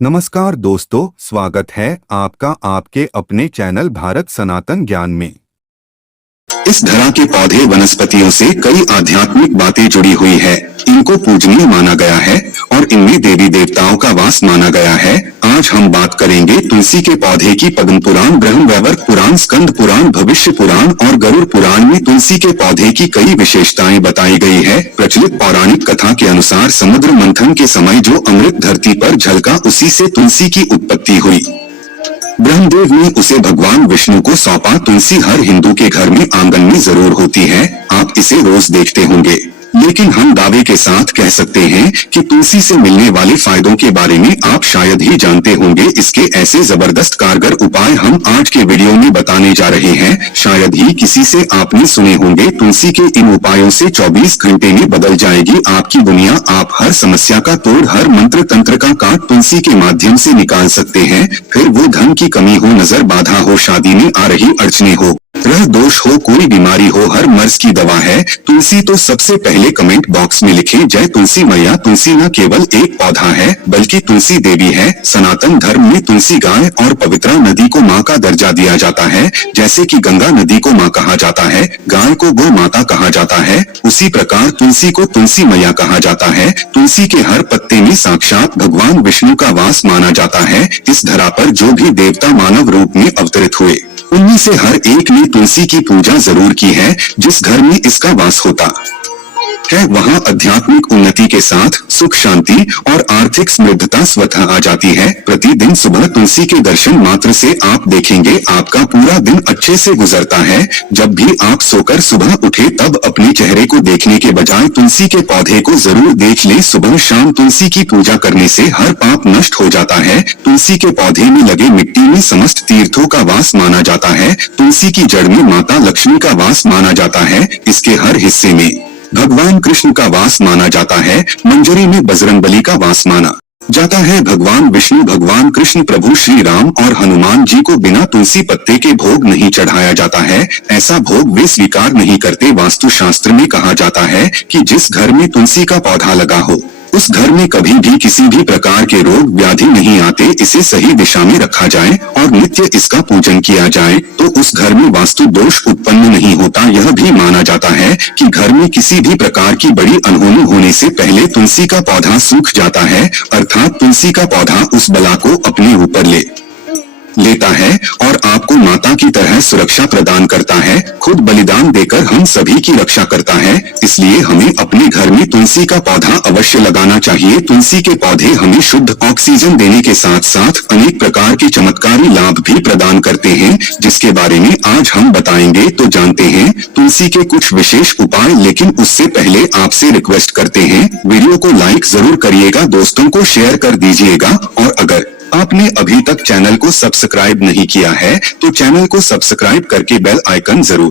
नमस्कार दोस्तों, स्वागत है आपका आपके अपने चैनल भारत सनातन ज्ञान में। इस धरा के पौधे वनस्पतियों से कई आध्यात्मिक बातें जुड़ी हुई है। इनको पूजनीय माना गया है और इनमें देवी देवताओं का वास माना गया है। आज हम बात करेंगे तुलसी के पौधे की। पद्म पुराण, ब्रह्मवैवर्त पुराण, स्कंद पुराण, भविष्य पुराण और गरुड़ पुराण में तुलसी के पौधे की कई विशेषताएं बताई गई है। प्रचलित पौराणिक कथा के अनुसार समुद्र मंथन के समय जो अमृत धरती पर झलका, उसी से तुलसी की उत्पत्ति हुई। ब्रह्मदेव ने उसे भगवान विष्णु को सौंपा। तुलसी हर हिंदू के घर में आंगन में जरूर होती है। आप इसे रोज देखते होंगे, लेकिन हम दावे के साथ कह सकते हैं कि तुलसी से मिलने वाले फायदों के बारे में आप शायद ही जानते होंगे। इसके ऐसे जबरदस्त कारगर उपाय हम आज के वीडियो में बताने जा रहे हैं। शायद ही किसी से आपने सुने होंगे। तुलसी के इन उपायों से 24 घंटे में बदल जाएगी आपकी दुनिया। आप हर समस्या का तोड़, हर मंत्र तंत्र का काट तुलसी के माध्यम से निकाल सकते हैं। फिर वो धन की कमी हो, नजर बाधा हो, शादी में आ रही अड़चने हो, ग्रह दोष हो, कोई बीमारी हो, हर मर्ज की दवा है तुलसी। तो सबसे पहले कमेंट बॉक्स में लिखें जय तुलसी मैया। तुलसी न केवल एक पौधा है बल्कि तुलसी देवी है। सनातन धर्म में तुलसी गाय और पवित्रा नदी को माँ का दर्जा दिया जाता है। जैसे कि गंगा नदी को माँ कहा जाता है, गाय को गौ माता कहा जाता है, उसी प्रकार तुलसी को तुलसी मैया कहा जाता है। तुलसी के हर पत्ते में साक्षात भगवान विष्णु का वास माना जाता है। इस धरा पर जो भी देवता मानव रूप में अवतरित हुए, उनमें से हर एक ने तुलसी की पूजा जरूर की है। जिस घर में इसका वास होता है वहाँ आध्यात्मिक उन्नति के साथ सुख, शांति और आर्थिक समृद्धता स्वतः आ जाती है। प्रतिदिन सुबह तुलसी के दर्शन मात्र से आप देखेंगे आपका पूरा दिन अच्छे से गुजरता है। जब भी आप सोकर सुबह उठे तब अपने चेहरे को देखने के बजाय तुलसी के पौधे को जरूर देख ले। सुबह शाम तुलसी की पूजा करने से हर पाप नष्ट हो जाता है। तुलसी के पौधे में लगे मिट्टी में समस्त तीर्थों का वास माना जाता है। तुलसी की जड़ में माता लक्ष्मी का वास माना जाता है। इसके हर हिस्से में भगवान कृष्ण का वास माना जाता है। मंजरी में बजरंगबली का वास माना जाता है। भगवान विष्णु, भगवान कृष्ण, प्रभु श्री राम और हनुमान जी को बिना तुलसी पत्ते के भोग नहीं चढ़ाया जाता है। ऐसा भोग वे स्वीकार नहीं करते। वास्तु शास्त्र में कहा जाता है कि जिस घर में तुलसी का पौधा लगा हो उस घर में कभी भी किसी भी प्रकार के रोग व्याधि नहीं आते। इसे सही दिशा में रखा जाए और नित्य इसका पूजन किया जाए तो उस घर में वास्तु दोष उत्पन्न नहीं होता। यह भी माना जाता है कि घर में किसी भी प्रकार की बड़ी अनहोनी होने से पहले तुलसी का पौधा सूख जाता है, अर्थात तुलसी का पौधा उस बला को अपने ऊपर लेता है और आपको माता की तरह सुरक्षा प्रदान करता है। खुद बलिदान देकर हम सभी की रक्षा करता है। इसलिए हमें अपने घर में तुलसी का पौधा अवश्य लगाना चाहिए। तुलसी के पौधे हमें शुद्ध ऑक्सीजन देने के साथ साथ अनेक प्रकार के चमत्कारी लाभ भी प्रदान करते हैं, जिसके बारे में आज हम बताएंगे। तो जानते हैं तुलसी के कुछ विशेष उपाय, लेकिन उससे पहले आपसे रिक्वेस्ट करते हैं वीडियो को लाइक जरूर करिएगा, दोस्तों को शेयर कर दीजिएगा और अगर आपने अभी तक चैनल को सब्सक्राइब नहीं किया है तो चैनल को सब्सक्राइब करके बेल आइकन जरूर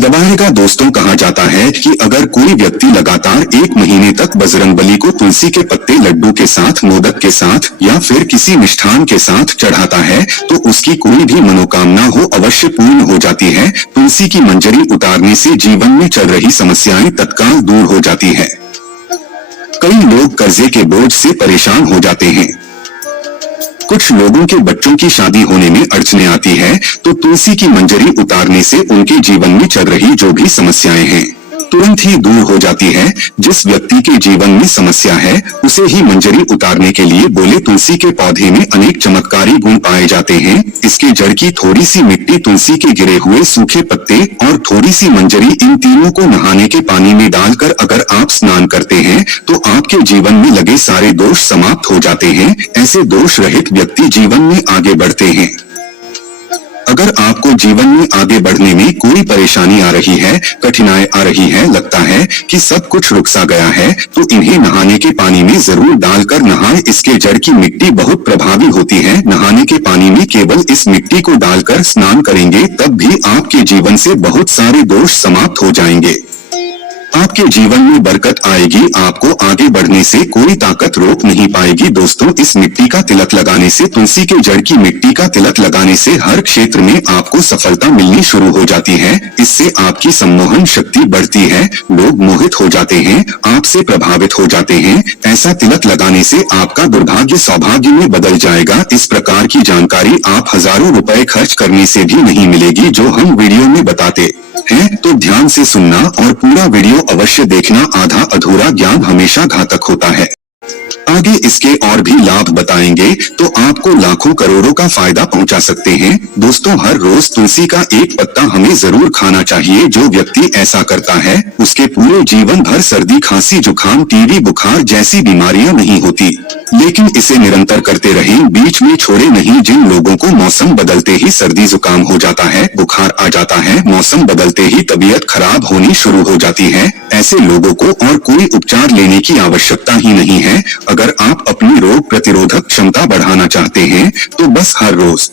दबाएगा। दोस्तों, कहा जाता है कि अगर कोई व्यक्ति लगातार 1 महीने तक बजरंगबली को तुलसी के पत्ते लड्डू के साथ, मोदक के साथ या फिर किसी मिष्ठान के साथ चढ़ाता है तो उसकी कोई भी मनोकामना हो अवश्य पूर्ण हो जाती है। तुलसी की मंजरी उतारने से जीवन में चल रही समस्याएं तत्काल दूर हो जाती है। कई लोग कर्जे के बोझ से परेशान हो जाते हैं। कुछ लोगों के बच्चों की शादी होने में अड़चने आती है तो तुलसी की मंजरी उतारने से उनके जीवन में चल रही जो भी समस्याएं हैं तुरंत ही दूर हो जाती है। जिस व्यक्ति के जीवन में समस्या है उसे ही मंजरी उतारने के लिए बोले। तुलसी के पौधे में अनेक चमत्कारी गुण पाए जाते हैं। इसके जड़ की थोड़ी सी मिट्टी, तुलसी के गिरे हुए सूखे पत्ते और थोड़ी सी मंजरी, इन तीनों को नहाने के पानी में डालकर अगर आप स्नान करते हैं तो आपके जीवन में लगे सारे दोष समाप्त हो जाते हैं। ऐसे दोष रहित व्यक्ति जीवन में आगे बढ़ते हैं। अगर आपको जीवन में आगे बढ़ने में कोई परेशानी आ रही है, कठिनाई आ रही है, लगता है कि सब कुछ रुक सा गया है, तो इन्हें नहाने के पानी में जरूर डालकर नहाएं। इसके जड़ की मिट्टी बहुत प्रभावी होती है। नहाने के पानी में केवल इस मिट्टी को डालकर स्नान करेंगे तब भी आपके जीवन से बहुत सारे दोष समाप्त हो जाएंगे। आपके जीवन में बरकत आएगी, आपको आगे बढ़ने से कोई ताकत रोक नहीं पाएगी। दोस्तों, इस मिट्टी का तिलक लगाने से, तुलसी के जड़ की मिट्टी का तिलक लगाने से हर क्षेत्र में आपको सफलता मिलनी शुरू हो जाती है। इससे आपकी सम्मोहन शक्ति बढ़ती है, लोग मोहित हो जाते हैं, आपसे प्रभावित हो जाते हैं। ऐसा तिलक लगाने से आपका दुर्भाग्य सौभाग्य में बदल जाएगा। इस प्रकार की जानकारी आप हजारों रुपए खर्च करने से भी नहीं मिलेगी, जो हम वीडियो में बताते हैं। तो ध्यान से सुनना और पूरा वीडियो अवश्य देखना। आधा अधूरा ज्ञान हमेशा घातक होता है। आगे इसके और भी लाभ बताएंगे तो आपको लाखों करोड़ों का फायदा पहुंचा सकते हैं। दोस्तों, हर रोज तुलसी का एक पत्ता हमें जरूर खाना चाहिए। जो व्यक्ति ऐसा करता है उसके पूरे जीवन भर सर्दी, खांसी, जुकाम, टीबी, बुखार जैसी बीमारियां नहीं होती। लेकिन इसे निरंतर करते रहें, बीच में छोड़े नहीं। जिन लोगों को मौसम बदलते ही सर्दी जुकाम हो जाता है, बुखार आ जाता है, मौसम बदलते ही तबीयत खराब होनी शुरू हो जाती है, ऐसे लोगों को और कोई उपचार लेने की आवश्यकता ही नहीं है। अगर आप अपनी रोग प्रतिरोधक क्षमता बढ़ाना चाहते हैं तो बस हर रोज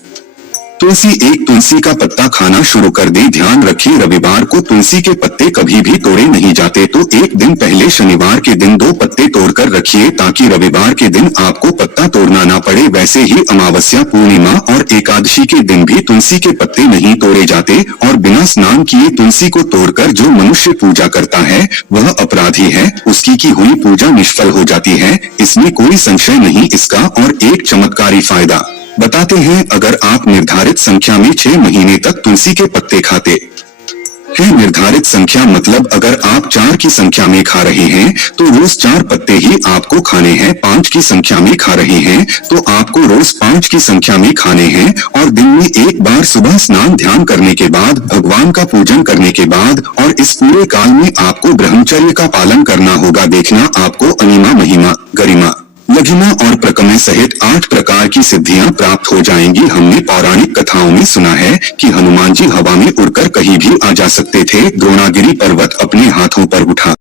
एक तुलसी का पत्ता खाना शुरू कर दे। ध्यान रखिए, रविवार को तुलसी के पत्ते कभी भी तोड़े नहीं जाते, तो एक दिन पहले शनिवार के दिन 2 पत्ते तोड़कर रखिए ताकि रविवार के दिन आपको पत्ता तोड़ना ना पड़े। वैसे ही अमावस्या, पूर्णिमा और एकादशी के दिन भी तुलसी के पत्ते नहीं तोड़े जाते और बिना स्नान किए तुलसी को तोड़कर जो मनुष्य पूजा करता है वह अपराधी है, उसकी की हुई पूजा निष्फल हो जाती है। इसमें कोई संशय नहीं। इसका और एक चमत्कारी फायदा बताते हैं। अगर आप निर्धारित संख्या में 6 महीने तक तुलसी के पत्ते खाते हैं, निर्धारित संख्या मतलब अगर आप 4 की संख्या में खा रहे हैं तो रोज 4 पत्ते ही आपको खाने हैं। 5 की संख्या में खा रहे हैं तो आपको रोज 5 की संख्या में खाने हैं। और दिन में एक बार सुबह स्नान ध्यान करने के बाद, भगवान का पूजन करने के बाद, और इस पूरे काल में आपको ब्रह्मचर्य का पालन करना होगा। देखना, आपको अनिमा, महिमा, गरिमा, लघिमा और प्रकमय सहित 8 प्रकार की सिद्धियां प्राप्त हो जाएंगी। हमने पौराणिक कथाओं में सुना है कि हनुमान जी हवा में उड़कर कहीं भी आ जा सकते थे। द्रोणागिरी पर्वत अपने हाथों पर उठा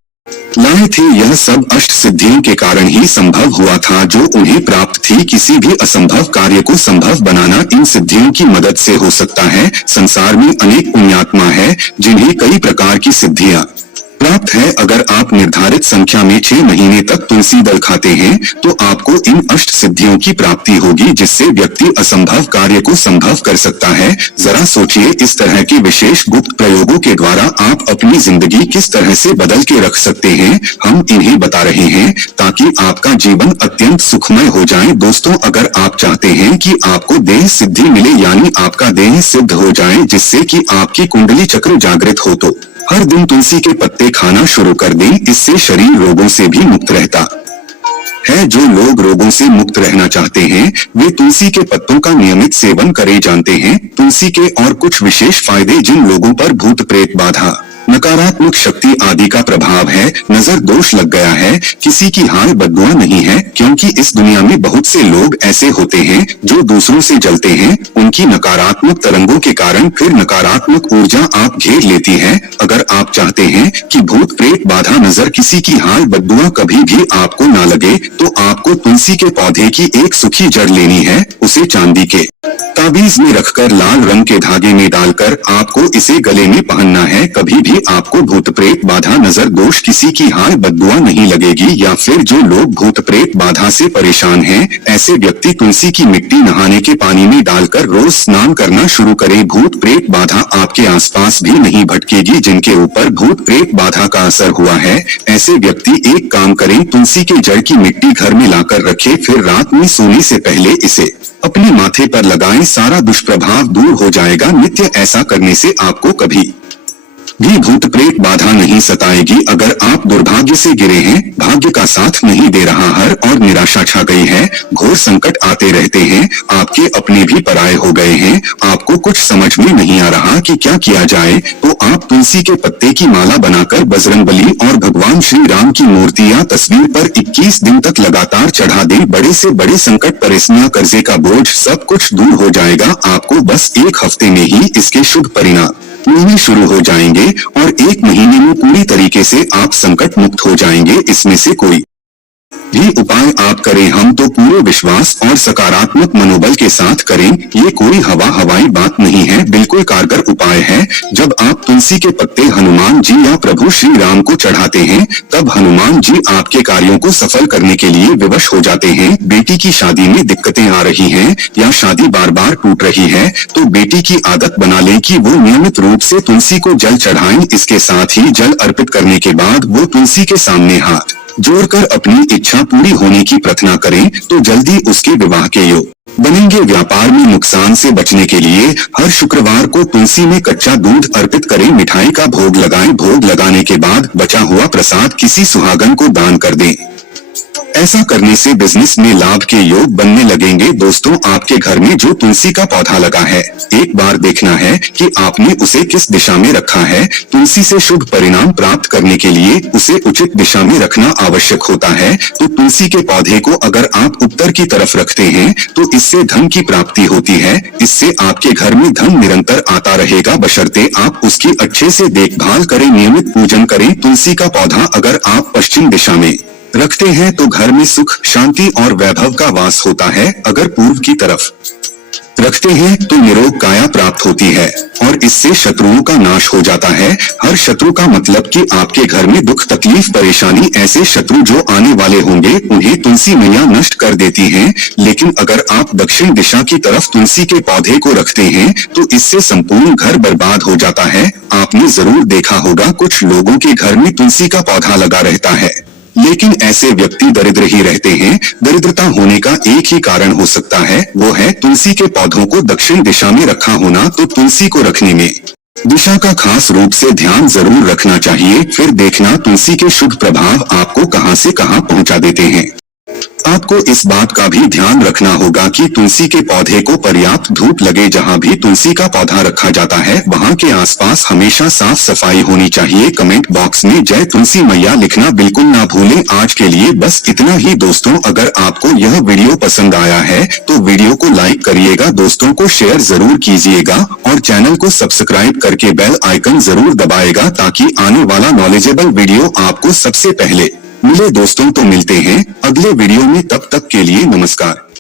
लाए थे। यह सब अष्ट सिद्धियों के कारण ही संभव हुआ था जो उन्हें प्राप्त थी। किसी भी असंभव कार्य को संभव बनाना इन सिद्धियों की मदद से हो सकता है। संसार में अनेक पुण्यात्मा है जिन्हें कई प्रकार की सिद्धियां प्राप्त है। अगर आप निर्धारित संख्या में 6 महीने तक तुलसी दल खाते हैं तो आपको इन अष्ट सिद्धियों की प्राप्ति होगी, जिससे व्यक्ति असंभव कार्य को संभव कर सकता है। जरा सोचिए, इस तरह के विशेष गुप्त प्रयोगों के द्वारा आप अपनी जिंदगी किस तरह से बदल के रख सकते हैं। हम इन्हें बता रहे हैं ताकि आपका जीवन अत्यंत सुखमय हो जाए। दोस्तों, अगर आप चाहते हैं कि आपको देह सिद्धि मिले, यानी आपका देह सिद्ध हो जाए, जिससे कि आपकी कुंडली चक्र जागृत हो, तो हर दिन तुलसी के पत्ते खाना शुरू कर दें। इससे शरीर रोगों से भी मुक्त रहता है। जो लोग रोगों से मुक्त रहना चाहते हैं वे तुलसी के पत्तों का नियमित सेवन करें। जानते हैं तुलसी के और कुछ विशेष फायदे। जिन लोगों पर भूत प्रेत बाधा, नकारात्मक शक्ति आदि का प्रभाव है, नजर दोष लग गया है, किसी की हाल बददुआ नहीं है, क्योंकि इस दुनिया में बहुत से लोग ऐसे होते हैं जो दूसरों से जलते हैं। उनकी नकारात्मक तरंगों के कारण फिर नकारात्मक ऊर्जा आप घेर लेती है। अगर आप चाहते हैं कि भूत प्रेत बाधा, नजर, किसी की हाल बददुआ कभी भी आपको ना लगे, तो आपको तुलसी के पौधे की एक सूखी जड़ लेनी है। उसे चांदी के ताबीज में रखकर लाल रंग के धागे में डालकर आपको इसे गले में पहनना है। कभी भी आपको भूत प्रेत बाधा, नजर दोष, किसी की हाल बददुआ नहीं लगेगी। या फिर जो लोग भूत प्रेत बाधा से परेशान हैं, ऐसे व्यक्ति तुलसी की मिट्टी नहाने के पानी में डालकर रोज स्नान करना शुरू करें। भूत प्रेत बाधा आपके आसपास भी नहीं भटकेगी। जिनके ऊपर भूत प्रेत बाधा का असर हुआ है, ऐसे व्यक्ति एक काम करें, तुलसी के जड़ की मिट्टी घर में लाकर रखें, फिर रात में सोने से पहले इसे अपने माथे पर लगाएं। सारा दुष्प्रभाव दूर हो जाएगा। नित्य ऐसा करने से आपको कभी भी भूत प्रेत बाधा नहीं सताएगी। अगर आप दुर्भाग्य से गिरे हैं, भाग्य का साथ नहीं दे रहा है और निराशा छा गई है, घोर संकट आते रहते हैं, आपके अपने भी पराये हो गए हैं, आपको कुछ समझ में नहीं आ रहा कि क्या किया जाए, तो आप तुलसी के पत्ते की माला बनाकर बजरंगबली और भगवान श्री राम की मूर्ति या तस्वीर पर 21 दिन तक लगातार चढ़ा दें। बड़े से बड़े संकट, परेशानियां, कर्जे का बोझ, सब कुछ दूर हो जाएगा। आपको बस 1 हफ्ते में ही इसके शुभ परिणाम मिलने शुरू हो जाएंगे और 1 महीने में पूरी तरीके से आप संकट मुक्त हो जाएंगे। इसमें से कोई भी उपाय आप करें, हम तो पूरे विश्वास और सकारात्मक मनोबल के साथ करें। ये कोई हवाई बात नहीं है, बिल्कुल कारगर उपाय है। जब आप तुलसी के पत्ते हनुमान जी या प्रभु श्री राम को चढ़ाते हैं, तब हनुमान जी आपके कार्यों को सफल करने के लिए विवश हो जाते हैं। बेटी की शादी में दिक्कतें आ रही हैं या शादी बार बार टूट रही है, तो बेटी की आदत बना लें कि वो नियमित रूप से तुलसी को जल चढ़ाएं। इसके साथ ही जल अर्पित करने के बाद वो तुलसी के सामने हाथ जोड़कर अपनी इच्छा पूरी होने की प्रार्थना करें, तो जल्दी उसके विवाह के योग बनेंगे। व्यापार में नुकसान से बचने के लिए हर शुक्रवार को तुलसी में कच्चा दूध अर्पित करें, मिठाई का भोग लगाएं। भोग लगाने के बाद बचा हुआ प्रसाद किसी सुहागन को दान कर दें। ऐसा करने से बिजनेस में लाभ के योग बनने लगेंगे। दोस्तों, आपके घर में जो तुलसी का पौधा लगा है, एक बार देखना है कि आपने उसे किस दिशा में रखा है। तुलसी से शुभ परिणाम प्राप्त करने के लिए उसे उचित दिशा में रखना आवश्यक होता है। तो तुलसी के पौधे को अगर आप उत्तर की तरफ रखते हैं, तो इससे धन की प्राप्ति होती है। इससे आपके घर में धन निरंतर आता रहेगा, बशर्ते आप उसकी अच्छे से देखभाल करें, नियमित पूजन करें। तुलसी का पौधा अगर आप पश्चिम दिशा में रखते हैं तो घर में सुख, शांति और वैभव का वास होता है। अगर पूर्व की तरफ रखते हैं तो निरोग काया प्राप्त होती है और इससे शत्रुओं का नाश हो जाता है। हर शत्रु का मतलब कि आपके घर में दुख, तकलीफ, परेशानी, ऐसे शत्रु जो आने वाले होंगे उन्हें तुलसी मैया नष्ट कर देती हैं। लेकिन अगर आप दक्षिण दिशा की तरफ तुलसी के पौधे को रखते हैं तो इससे संपूर्ण घर बर्बाद हो जाता है। आपने जरूर देखा होगा, कुछ लोगों के घर में तुलसी का पौधा लगा रहता है, लेकिन ऐसे व्यक्ति दरिद्र ही रहते हैं। दरिद्रता होने का एक ही कारण हो सकता है, वो है तुलसी के पौधों को दक्षिण दिशा में रखा होना। तो तुलसी को रखने में दिशा का खास रूप से ध्यान जरूर रखना चाहिए। फिर देखना तुलसी के शुभ प्रभाव आपको कहां से कहां पहुंचा देते हैं। आपको इस बात का भी ध्यान रखना होगा कि तुलसी के पौधे को पर्याप्त धूप लगे। जहां भी तुलसी का पौधा रखा जाता है, वहां के आसपास हमेशा साफ सफाई होनी चाहिए। कमेंट बॉक्स में जय तुलसी मैया लिखना बिल्कुल ना भूलें। आज के लिए बस इतना ही दोस्तों। अगर आपको यह वीडियो पसंद आया है तो वीडियो को लाइक करिएगा, दोस्तों को शेयर जरूर कीजिएगा और चैनल को सब्सक्राइब करके बेल आइकन जरूर दबाएगा, ताकि आने वाला नॉलेजेबल वीडियो आपको सबसे पहले मिले। दोस्तों, तो मिलते हैं अगले वीडियो में, तब तक के लिए नमस्कार।